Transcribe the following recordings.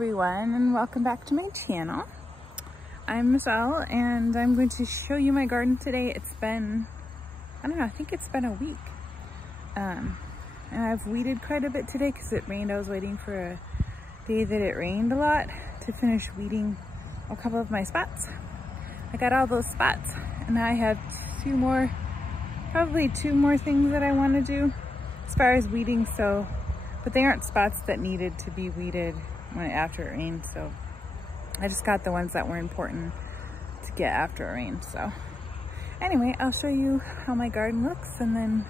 everyone, and welcome back to my channel. I'm Michelle and I'm going to show you my garden today. It's been, I don't know, I think it's been a week. And I've weeded quite a bit today because it rained. I was waiting for a day that it rained a lot to finish weeding a couple of my spots. I got all those spots and I have probably two more things that I want to do as far as weeding, but they aren't spots that needed to be weeded after it rained, so I just got the ones that were important to get after it rained. So anyway, I'll show you how my garden looks, and then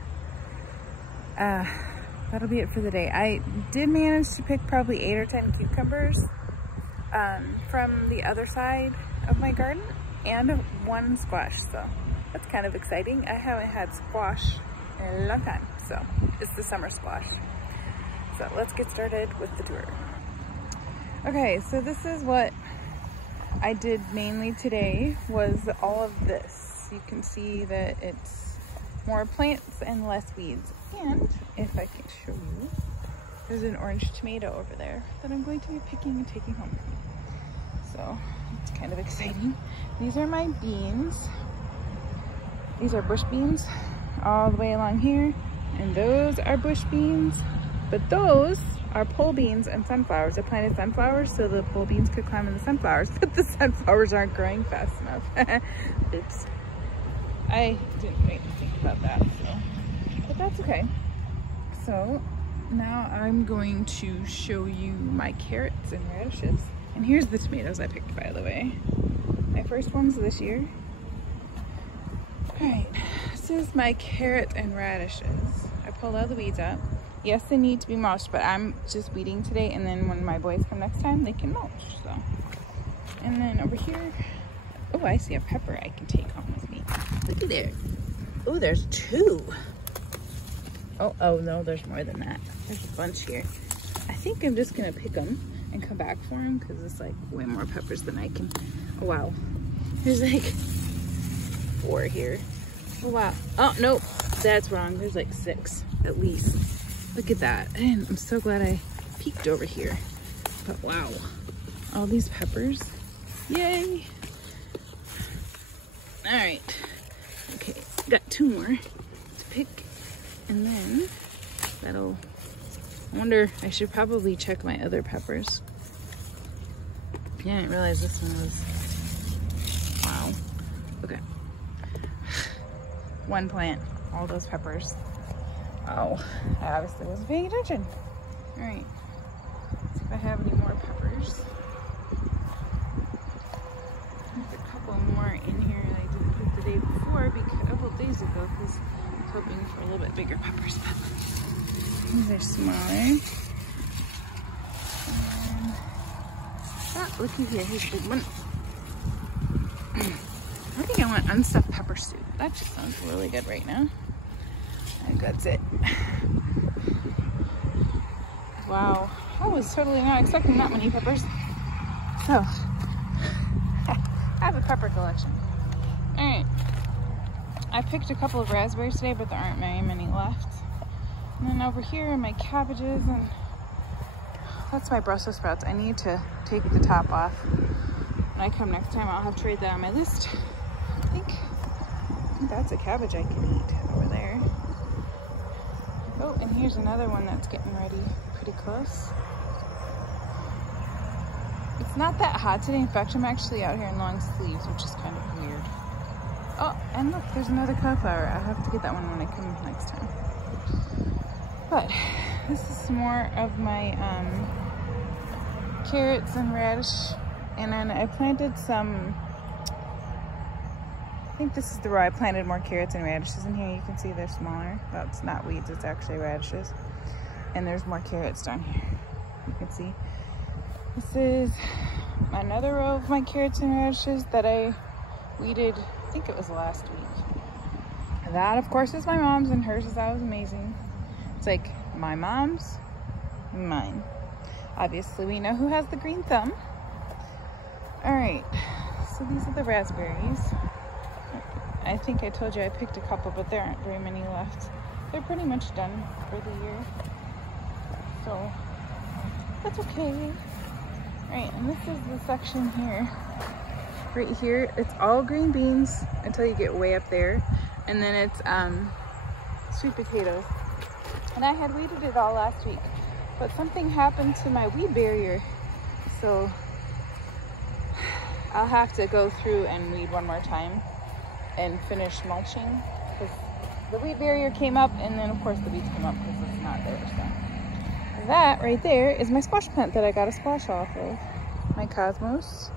that'll be it for the day. I did manage to pick probably 8 or 10 cucumbers from the other side of my garden and one squash, so that's kind of exciting. I haven't had squash in a long time, so it's the summer squash. So let's get started with the tour. Okay, so this is what I did mainly today, was all of this. You can see that it's more plants and less weeds. And if I can show you, there's an orange tomato over there that I'm going to be picking and taking home with me. So it's kind of exciting. These are my beans. These are bush beans all the way along here, and those are bush beans. But those are pole beans and sunflowers. I planted sunflowers so the pole beans could climb in the sunflowers, but the sunflowers aren't growing fast enough. Oops. I didn't really think about that, but that's okay. So now I'm going to show you my carrots and radishes. And here's the tomatoes I picked, by the way. My first ones this year. All right, this is my carrot and radishes. I pulled all the weeds out. Yes, they need to be mulched, but I'm just weeding today, and then when my boys come next time, they can mulch, so. And then over here, oh, I see a pepper I can take home with me. Look at there. Oh, there's 2. Oh, no, there's more than that. There's a bunch here. I think I'm just gonna pick them and come back for them, because it's like way more peppers than I can. Oh, wow. There's like 4 here. Oh, wow. Oh, nope, that's wrong. There's like 6 at least. Look at that. And I'm so glad I peeked over here. But wow, all these peppers. Yay. All right. Okay, got 2 more to pick. And then I wonder, I should probably check my other peppers. Yeah, I didn't realize this one was, wow. Okay. 1 plant, all those peppers. Oh, I obviously wasn't paying attention. All right, let's see if I have any more peppers. There's a couple more in here that I didn't put the day before, a couple of days ago, because I was hoping for a little bit bigger peppers, but these are smaller. And, looky here, here's a big one. I think I want unstuffed pepper soup. That just sounds really good right now. I think that's it. Wow, I was totally not expecting that many peppers. So, I have a pepper collection. All right, I picked a couple of raspberries today, but there aren't very many left. And then over here are my cabbages, and that's my Brussels sprouts. I need to take the top off. When I come next time, I'll have to trade that on my list. I think that's a cabbage I can eat over there. Oh, and here's another one that's getting ready pretty close. It's not that hot today. In fact, I'm actually out here in long sleeves, which is kind of weird. Oh, and look, there's another cauliflower. I'll have to get that one when I come next time. But this is some more of my carrots and radish. And then I planted some, I think this is the row I planted more carrots and radishes in here. You can see they're smaller. That's not weeds, it's actually radishes. And there's more carrots down here. You can see. This is another row of my carrots and radishes that I weeded, I think it was last week. That, of course, is my mom's, and hers is always amazing. It's like my mom's, mine. Obviously, we know who has the green thumb. All right, so these are the raspberries. I think I told you I picked a couple, but there aren't very many left. They're pretty much done for the year, so that's okay. Right, and this is the section here. Right here, it's all green beans until you get way up there. And then it's sweet potatoes. And I had weeded it all last week, but something happened to my weed barrier. So I'll have to go through and weed one more time and finish mulching, because the weed barrier came up, and then of course the weeds came up because it's not there. So that right there is my squash plant that I got a squash off of. My cosmos.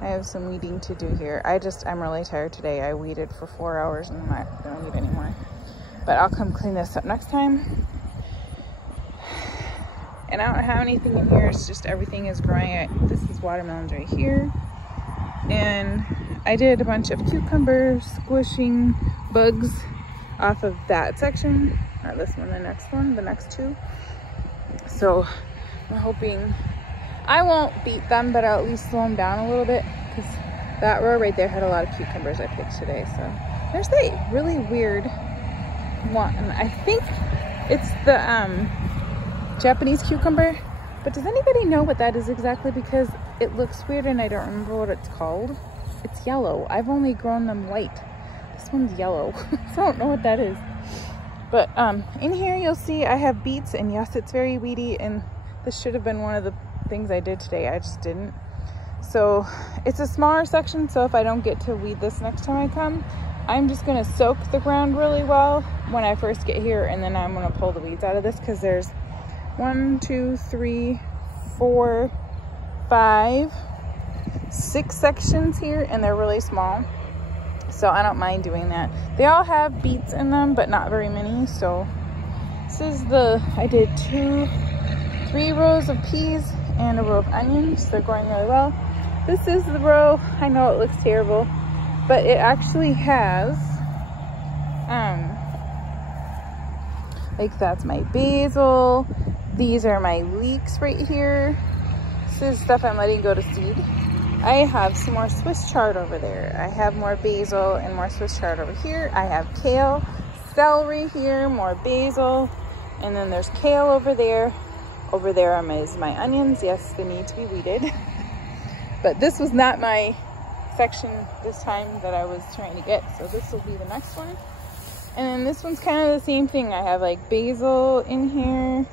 I have some weeding to do here. I'm really tired today. I weeded for 4 hours and I'm not gonna weed anymore. But I'll come clean this up next time. And I don't have anything in here. It's just everything is growing. This is watermelons right here. And I did a bunch of cucumbers, squishing bugs off of that section. Not this one, the next one, the next two. So I'm hoping I won't beat them, but I'll at least slow them down a little bit, because that row right there had a lot of cucumbers I picked today. So there's that really weird one. I think it's the Japanese cucumber, but does anybody know what that is exactly? Because it looks weird and I don't remember what it's called. It's yellow. I've only grown them white. This one's yellow. So I don't know what that is. But in here you'll see I have beets, and yes, it's very weedy, and this should have been one of the things I did today. I just didn't. So it's a smaller section, so if I don't get to weed this next time I come, I'm just gonna soak the ground really well when I first get here, and then I'm gonna pull the weeds out of this, because there's 1, 2, 3, 4, 5, 6 sections here, and they're really small, so I don't mind doing that. They all have beets in them, but not very many. So this is I did 3 rows of peas and a row of onions. They're growing really well. This is the row, I know it looks terrible, but it actually has like, that's my basil. These are my leeks right here. This is stuff I'm letting go to seed. I have some more Swiss chard over there. I have more basil and more Swiss chard over here. I have kale, celery here, more basil, and then there's kale over there. Over there is my onions. Yes, they need to be weeded. But this was not my section this time that I was trying to get, so this will be the next one. And then this one's kind of the same thing. I have like basil in here.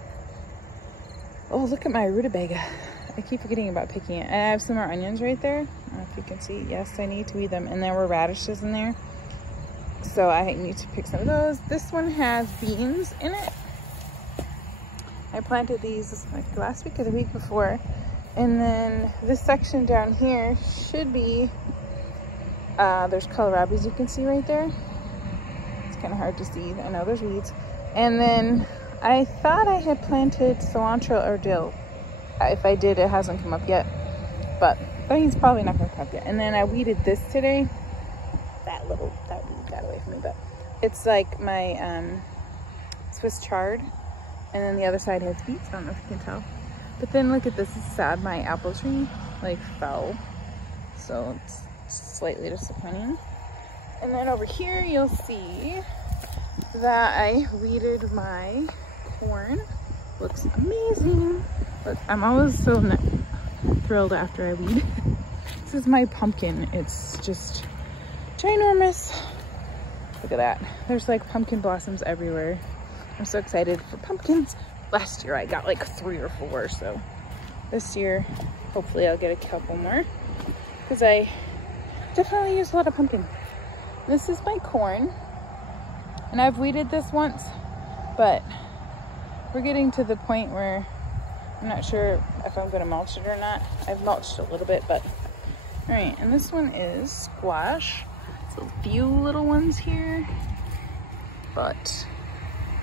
Oh, look at my rutabaga. I keep forgetting about picking it. And I have some more onions right there. I don't know if you can see. Yes, I need to weed them. And there were radishes in there, so I need to pick some of those. This one has beans in it. I planted these like last week or the week before. And then this section down here should be, there's kohlrabies you can see right there. It's kind of hard to see. I know there's weeds. And then I thought I had planted cilantro or dill. If I did, it hasn't come up yet. But he's probably not going to come up yet. And then I weeded this today. That weed got away from me. But it's like my Swiss chard. And then the other side has beets. I don't know if you can tell. But then look at this. It's sad. My apple tree like fell. So it's slightly disappointing. And then over here you'll see that I weeded my corn. Looks amazing. Look, I'm always so thrilled after I weed. This is my pumpkin. It's just ginormous. Look at that. There's like pumpkin blossoms everywhere. I'm so excited for pumpkins. Last year I got like 3 or 4, so this year hopefully I'll get a couple more, because I definitely use a lot of pumpkin. This is my corn, and I've weeded this once, but we're getting to the point where I'm not sure if I'm going to mulch it or not. I've mulched a little bit, but all right. And this one is squash. There's a few little ones here, but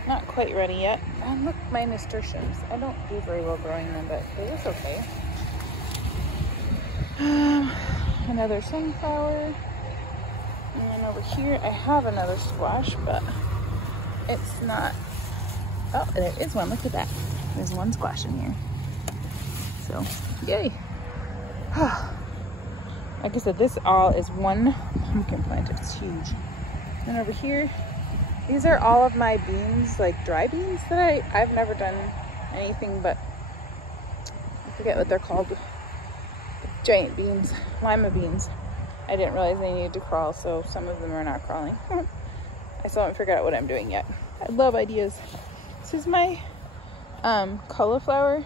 not quite ready yet. And look, my nasturtiums. I don't do very well growing them, but it is okay. Another sunflower. And then over here, I have another squash, but it's not. Oh, there is one. Look at that. There's one squash in here. So, yay. Like I said, this all is one pumpkin plant. It's huge. And over here, these are all of my beans, like dry beans that I've never done anything but, I forget what they're called. giant beans, lima beans. I didn't realize they needed to crawl, so some of them are not crawling. I still haven't figured out what I'm doing yet. I love ideas. This is my cauliflower.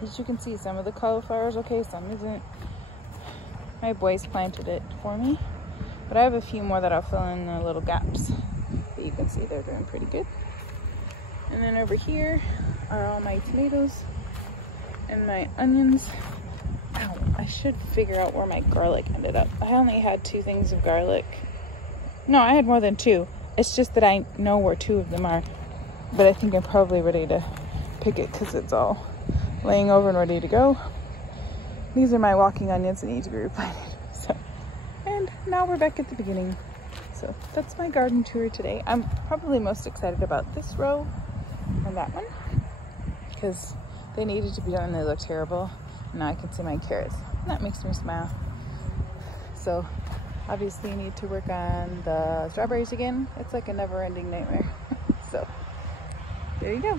As you can see, some of the cauliflower is okay, some isn't. My boys planted it for me, but I have a few more that I'll fill in the little gaps. But you can see they're doing pretty good. And then over here are all my tomatoes and my onions. Ow, I should figure out where my garlic ended up. I only had 2 things of garlic. No, I had more than 2. It's just that I know where 2 of them are, but I think I'm probably ready to pick it because it's all laying over and ready to go. These are my walking onions that need to be replanted. So, and now we're back at the beginning. So that's my garden tour today. I'm probably most excited about this row and that one because they needed to be done and they look terrible. Now I can see my carrots. That makes me smile. So obviously I need to work on the strawberries again. It's like a never-ending nightmare. So there you go.